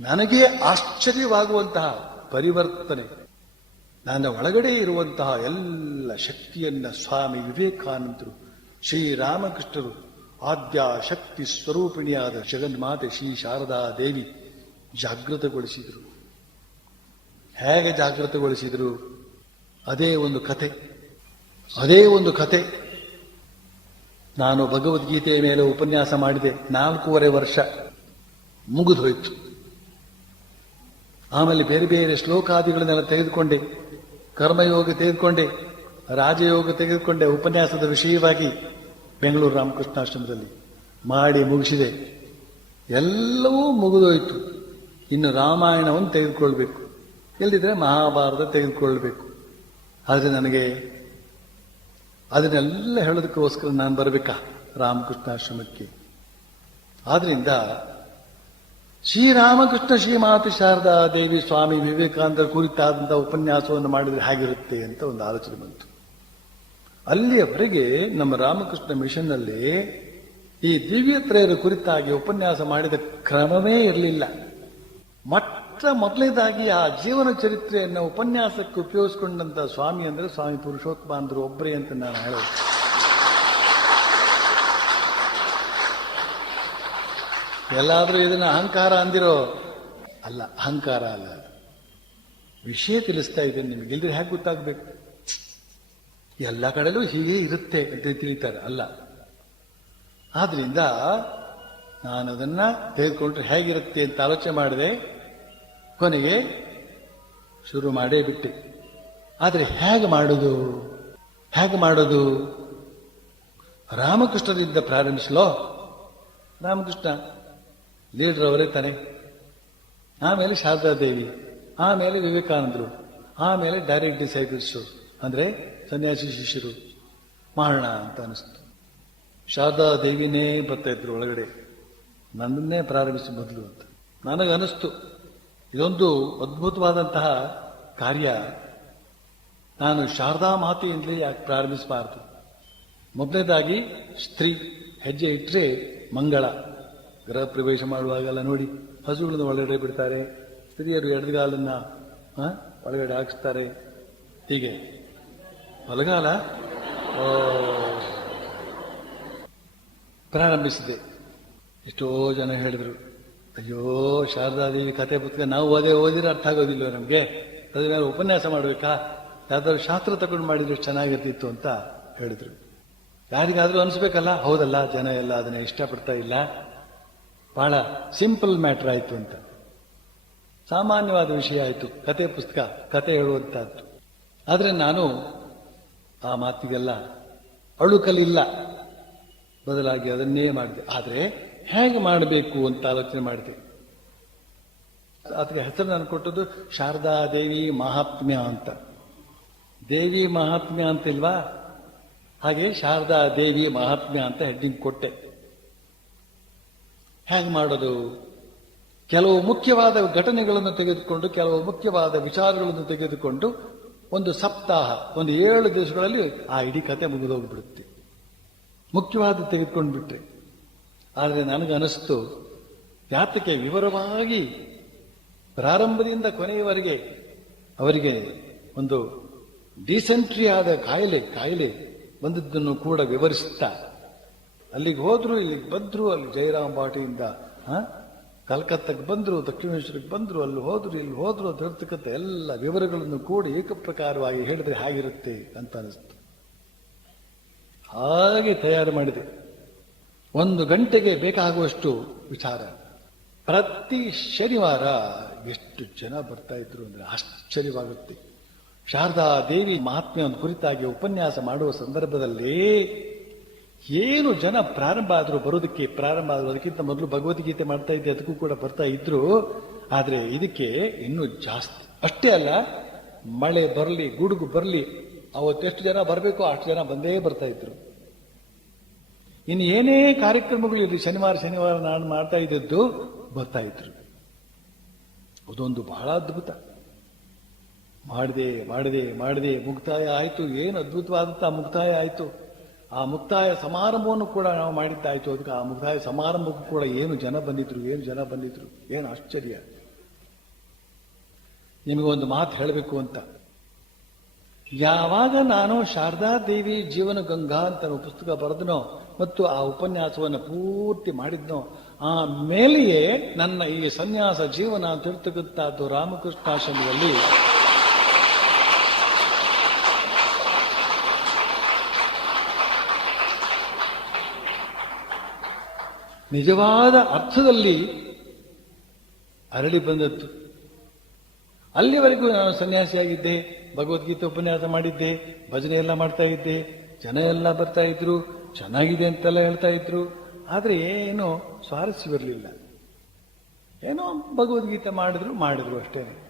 ನನಗೆ ಆಶ್ಚರ್ಯವಾಗುವಂತಹ ಪರಿವರ್ತನೆ. ನನ್ನ ಒಳಗಡೆ ಇರುವಂತಹ ಎಲ್ಲ ಶಕ್ತಿಯನ್ನ ಸ್ವಾಮಿ ವಿವೇಕಾನಂದರು, ಶ್ರೀರಾಮಕೃಷ್ಣರು ಆದ್ಯ ಶಕ್ತಿ ಸ್ವರೂಪಿಣಿಯಾದ ಜಗನ್ಮಾತೆ ಶ್ರೀ ಶಾರದಾ ದೇವಿ ಜಾಗೃತಗೊಳಿಸಿದರು. ಹೇಗೆ ಜಾಗೃತಗೊಳಿಸಿದರು? ಅದೇ ಒಂದು ಕತೆ ಅದೇ ಒಂದು ಕತೆ ನಾನು ಭಗವದ್ಗೀತೆಯ ಮೇಲೆ ಉಪನ್ಯಾಸ ಮಾಡಿದೆ, ನಾಲ್ಕೂವರೆ ವರ್ಷ ಮುಗಿದು ಹೋಯಿತು ಆಮೇಲೆ ಬೇರೆ ಬೇರೆ ಶ್ಲೋಕಾದಿಗಳನ್ನೆಲ್ಲ ತೆಗೆದುಕೊಂಡೆ, ಕರ್ಮಯೋಗ ತೆಗೆದುಕೊಂಡೆ, ರಾಜಯೋಗ ತೆಗೆದುಕೊಂಡೆ, ಉಪನ್ಯಾಸದ ವಿಷಯವಾಗಿ ಬೆಂಗಳೂರು ರಾಮಕೃಷ್ಣಾಶ್ರಮದಲ್ಲಿ ಮಾಡಿ ಮುಗಿಸಿದೆ. ಎಲ್ಲವೂ ಮುಗಿದೋಯ್ತು. ಇನ್ನು ರಾಮಾಯಣವನ್ನು ತೆಗೆದುಕೊಳ್ಬೇಕು. ಇಲ್ಲದಿದ್ರೆ ಮಹಾಭಾರತ ತೆಗೆದುಕೊಳ್ಬೇಕು. ಆದರೆ ನನಗೆ ಅದನ್ನೆಲ್ಲ ಹೇಳೋದಕ್ಕೋಸ್ಕರ ನಾನು ಬರಬೇಕಾ ರಾಮಕೃಷ್ಣಾಶ್ರಮಕ್ಕೆ? ಆದ್ರಿಂದ ಶ್ರೀರಾಮಕೃಷ್ಣ ಶ್ರೀಮಾತಿ ಶಾರದಾ ದೇವಿ ಸ್ವಾಮಿ ವಿವೇಕಾನಂದರ ಕುರಿತಾದಂಥ ಉಪನ್ಯಾಸವನ್ನು ಮಾಡಿದರೆ ಹೇಗಿರುತ್ತೆ ಅಂತ ಒಂದು ಆಲೋಚನೆ ಬಂತು. ಅಲ್ಲಿಯವರೆಗೆ ನಮ್ಮ ರಾಮಕೃಷ್ಣ ಮಿಷನ್ನಲ್ಲಿ ಈ ದಿವ್ಯತ್ರಯರ ಕುರಿತಾಗಿ ಉಪನ್ಯಾಸ ಮಾಡಿದ ಕ್ರಮವೇ ಇರಲಿಲ್ಲ. ಮೊಟ್ಟ ಮೊದಲನೇದಾಗಿ ಆ ಜೀವನ ಚರಿತ್ರೆಯನ್ನು ಉಪನ್ಯಾಸಕ್ಕೆ ಉಪಯೋಗಿಸಿಕೊಂಡಂತ ಸ್ವಾಮಿ ಅಂದರೆ ಸ್ವಾಮಿ ಪುರುಷೋತ್ತಮ ಅಂದರು ಒಬ್ಬರೇ ಅಂತ ನಾನು ಹೇಳೋದು. ಎಲ್ಲಾದ್ರೂ ಇದನ್ನ ಅಹಂಕಾರ ಅಂದಿರೋ ಅಲ್ಲ, ಅಹಂಕಾರ ಅಲ್ಲ ವಿಷಯ ತಿಳಿಸ್ತಾ ಇದ್ದೇನೆ ನಿಮಗೆ. ಇಲ್ಲದ್ರೆ ಹೇಗೆ ಗೊತ್ತಾಗಬೇಕು? ಎಲ್ಲ ಕಡೆಲೂ ಹೀಗೆ ಇರುತ್ತೆ ಅಂತ ತಿಳಿತಾರೆ. ಅಲ್ಲ. ಆದ್ರಿಂದ ನಾನು ಅದನ್ನ ತೆಗೆದುಕೊಂಡ್ರೆ ಹೇಗಿರುತ್ತೆ ಅಂತ ಆಲೋಚನೆ ಮಾಡಿದೆ. ಕೊನೆಗೆ ಶುರು ಮಾಡೇ ಬಿಟ್ಟೆ. ಆದರೆ ಹೇಗೆ ಮಾಡೋದು? ಹೇಗೆ ಮಾಡೋದು? ರಾಮಕೃಷ್ಣದಿಂದ ಪ್ರಾರಂಭಿಸಲೋ? ರಾಮಕೃಷ್ಣ ಲೀಡರ್ ಅವರೇ ತಾನೆ. ಆಮೇಲೆ ಶಾರದಾದೇವಿ ಆಮೇಲೆ ವಿವೇಕಾನಂದರು, ಆಮೇಲೆ ಡೈರೆಕ್ಟ್ ಡಿಸೈಕಲ್ಸು ಅಂದರೆ ಸನ್ಯಾಸಿ ಶಿಷ್ಯರು ಮಾಡೋಣ ಅಂತ ಅನಿಸ್ತು. ಶಾರದಾ ದೇವಿನೇ ಬರ್ತಾ ಇದ್ರು ಒಳಗಡೆ. ನನ್ನನ್ನೇ ಪ್ರಾರಂಭಿಸಿ ಮೊದಲು ಅಂತ. ನನಗನಿಸ್ತು, ಇದೊಂದು ಅದ್ಭುತವಾದಂತಹ ಕಾರ್ಯ. ನಾನು ಶಾರದಾ ಮಾತೆಯಿಂದಲೇ ಯಾಕೆ ಪ್ರಾರಂಭಿಸಬಾರ್ದು? ಮೊದಲನೇದಾಗಿ, ಸ್ತ್ರೀ, ಹೆಜ್ಜೆ ಇಟ್ಟರೆ ಮಂಗಳ. ಗೃಹ ಪ್ರವೇಶ ಮಾಡುವಾಗೆಲ್ಲ ನೋಡಿ ಹಸುಗಳನ್ನು ಒಳಗಡೆ ಬಿಡ್ತಾರೆ. ಸ್ತ್ರೀಯರು ಎಡದಗಾಲನ್ನ ಒಳಗಡೆ ಹಾಕಿಸ್ತಾರೆ. ಹೀಗೆ. ಬಲಗಾಲ? ಪ್ರಾರಂಭಿಸಿದೆ. ಎಷ್ಟೋ ಜನ ಹೇಳಿದ್ರು, ಅಯ್ಯೋ, ಶಾರದಾದೇವಿ ಕತೆ ಪುಸ್ತಕ ನಾವು ಓದೇ ಓದಿದ್ರೆ ಅರ್ಥ ಆಗೋದಿಲ್ಲ ನಮಗೆ? ಅದನ್ನ ಉಪನ್ಯಾಸ ಮಾಡಬೇಕಾ? ಯಾವ್ದಾದ್ರು ಶಾಸ್ತ್ರ ತಗೊಂಡು ಮಾಡಿದ್ರೆ ಚೆನ್ನಾಗಿರ್ತಿತ್ತು ಅಂತ ಹೇಳಿದ್ರು. ಯಾರಿಗಾದ್ರೂ ಅನಿಸ್ಬೇಕಲ್ಲ? ಹೌದಲ್ಲ, ಜನ ಎಲ್ಲ ಅದನ್ನ ಇಷ್ಟಪಡ್ತಾ ಇಲ್ಲ. ಬಹಳ ಸಿಂಪಲ್ ಮ್ಯಾಟರ್ ಆಯಿತು ಅಂತ. ಸಾಮಾನ್ಯವಾದ ವಿಷಯ ಆಯಿತು. ಕತೆ ಪುಸ್ತಕ, ಕತೆ ಹೇಳುವಂಥದ್ದು ಆದರೆ ನಾನು ಆ ಮಾತಿಗೆಲ್ಲ ಅಳುಕಲಿಲ್ಲ. ಬದಲಾಗಿ ಅದನ್ನೇ ಮಾಡಿದೆ. ಆದರೆ ಹೇಗೆ ಮಾಡಬೇಕು ಅಂತ ಆಲೋಚನೆ ಮಾಡಿದೆ. ಅದಕ್ಕೆ ಹೆಸರು ನಾನು ಕೊಟ್ಟದ್ದು ಶಾರದಾ ದೇವಿ ಮಹಾತ್ಮ್ಯ ಅಂತ. ದೇವಿ ಮಹಾತ್ಮ್ಯ ಅಂತಿಲ್ವಾ ಹಾಗೆ ಶಾರದಾ ದೇವಿ ಮಹಾತ್ಮ್ಯ ಅಂತ ಹೆಡ್ಡಿಂಗ್ ಕೊಟ್ಟೆ. ಹೇಗೆ ಮಾಡೋದು? ಕೆಲವು ಮುಖ್ಯವಾದ ಘಟನೆಗಳನ್ನು ತೆಗೆದುಕೊಂಡು, ಕೆಲವು ಮುಖ್ಯವಾದ ವಿಚಾರಗಳನ್ನು ತೆಗೆದುಕೊಂಡು ಒಂದು ಸಪ್ತಾಹ, ಒಂದು ಏಳು ದಿವಸಗಳಲ್ಲಿ ಆ ಇಡೀ ಕತೆ ಮುಗಿದೋಗ್ಬಿಡುತ್ತೆ. ಮುಖ್ಯವಾದ ತೆಗೆದುಕೊಂಡು ಬಿಟ್ರೆ ಆದರೆ ನನಗನಿಸ್ತು ಯಾತಕ್ಕೆ ವಿವರವಾಗಿ ಪ್ರಾರಂಭದಿಂದ ಕೊನೆಯವರೆಗೆ ಅವರಿಗೆ ಒಂದು ಡಿಸೆಂಟ್ರಿ ಆದ ಕಾಯಿಲೆ ಕಾಯಿಲೆ ಬಂದದ್ದನ್ನು ಕೂಡ ವಿವರಿಸುತ್ತಾ ಅಲ್ಲಿಗೆ ಹೋದ್ರು, ಇಲ್ಲಿಗೆ ಬಂದ್ರು, ಅಲ್ಲಿ ಜಯರಾಮ್ ಬಾಟಿಯಿಂದ ಕಲ್ಕತ್ತಕ್ಕೆ ಬಂದ್ರು, ದಕ್ಷಿಣೇಶ್ವರಕ್ಕೆ ಬಂದ್ರು, ಅಲ್ಲಿ ಹೋದರು, ಇಲ್ಲಿ ಹೋದರು ಅಂತ ಎಲ್ಲ ವಿವರಗಳನ್ನು ಕೂಡಿ ಏಕಪ್ರಕಾರವಾಗಿ ಹೇಳಿದ್ರೆ ಹಾಗಿರುತ್ತೆ ಅಂತ ಅನಿಸ್ತು ಹಾಗೆ ತಯಾರು ಮಾಡಿದೆ. ಒಂದು ಗಂಟೆಗೆ ಬೇಕಾಗುವಷ್ಟು ವಿಚಾರ. ಪ್ರತಿ ಶನಿವಾರ ಎಷ್ಟು ಜನ ಬರ್ತಾ ಇದ್ರು ಅಂದ್ರೆ ಆಶ್ಚರ್ಯವಾಗುತ್ತೆ. ಶಾರದಾ ದೇವಿ ಮಹಾತ್ಮೆಯನ್ನು ಕುರಿತಾಗಿ ಉಪನ್ಯಾಸ ಮಾಡುವ ಸಂದರ್ಭದಲ್ಲಿ ಏನು ಜನ ಪ್ರಾರಂಭ ಆದರೂ ಬರೋದಕ್ಕೆ ಪ್ರಾರಂಭ ಆದರೂ ಅದಕ್ಕಿಂತ ಮೊದಲು ಭಗವದ್ಗೀತೆ ಮಾಡ್ತಾ ಇದ್ದೆ, ಅದಕ್ಕೂ ಕೂಡ ಬರ್ತಾ ಇದ್ರು. ಆದರೆ ಇದಕ್ಕೆ ಇನ್ನೂ ಜಾಸ್ತಿ. ಅಷ್ಟೇ ಅಲ್ಲ, ಮಳೆ ಬರಲಿ, ಗುಡುಗು ಬರಲಿ ಅವತ್ತೆಷ್ಟು ಜನ ಬರಬೇಕೋ ಅಷ್ಟು ಜನ ಬಂದೇ ಬರ್ತಾ ಇದ್ರು. ಇನ್ನು ಏನೇ ಕಾರ್ಯಕ್ರಮಗಳು ಇರಲಿ, ಶನಿವಾರ ಶನಿವಾರ ನಾನು ಮಾಡ್ತಾ ಇದ್ದದ್ದು, ಬರ್ತಾ ಇದ್ರು. ಅದೊಂದು ಬಹಳ ಅದ್ಭುತ. ಮಾಡಿದೆ ಮಾಡಿದೆ ಮಾಡಿದೆ, ಮುಕ್ತಾಯ ಆಯಿತು. ಏನು ಅದ್ಭುತವಾದಂಥ ಮುಕ್ತಾಯ ಆಯಿತು. ಆ ಮುಕ್ತಾಯ ಸಮಾರಂಭವನ್ನು ಕೂಡ ನಾವು ಮಾಡಿದ್ದಾಯ್ತು ಅದಕ್ಕೆ ಆ ಮುಕ್ತಾಯ ಸಮಾರಂಭಕ್ಕೂ ಕೂಡ ಏನು ಜನ ಬಂದಿದ್ರು, ಏನು ಜನ ಬಂದಿದ್ರು, ಏನು ಆಶ್ಚರ್ಯ. ನಿಮಗೊಂದು ಮಾತು ಹೇಳಬೇಕು ಅಂತ. ಯಾವಾಗ ನಾನು ಶಾರದಾ ದೇವಿ ಜೀವನ ಗಂಗಾ ಅಂತ ಪುಸ್ತಕ ಬರೆದನೋ ಮತ್ತು ಆ ಉಪನ್ಯಾಸವನ್ನು ಪೂರ್ತಿ ಮಾಡಿದ್ನೋ, ಆ ಮೇಲೆಯೇ ನನ್ನ ಈ ಸನ್ಯಾಸ ಜೀವನ ಅಂತ ಇರ್ತಕ್ಕಂಥದ್ದು ರಾಮಕೃಷ್ಣಾಶ್ರಮದಲ್ಲಿ ನಿಜವಾದ ಅರ್ಥದಲ್ಲಿ ಅರಳಿ ಬಂದದ್ದು. ಅಲ್ಲಿವರೆಗೂ ನಾನು ಸನ್ಯಾಸಿಯಾಗಿದ್ದೆ ಭಗವದ್ಗೀತೆ ಉಪನ್ಯಾಸ ಮಾಡಿದ್ದೆ, ಭಜನೆ ಎಲ್ಲ ಮಾಡ್ತಾ ಇದ್ದೆ, ಜನ ಎಲ್ಲ ಬರ್ತಾ ಇದ್ರು, ಚೆನ್ನಾಗಿದೆ ಅಂತೆಲ್ಲ ಹೇಳ್ತಾ ಇದ್ರು. ಆದರೆ ಏನೋ ಸ್ವಾರಸ್ಯವಿರಲಿಲ್ಲ ಏನೋ ಭಗವದ್ಗೀತೆ ಮಾಡಿದ್ರು ಮಾಡಿದ್ರು ಅಷ್ಟೇ.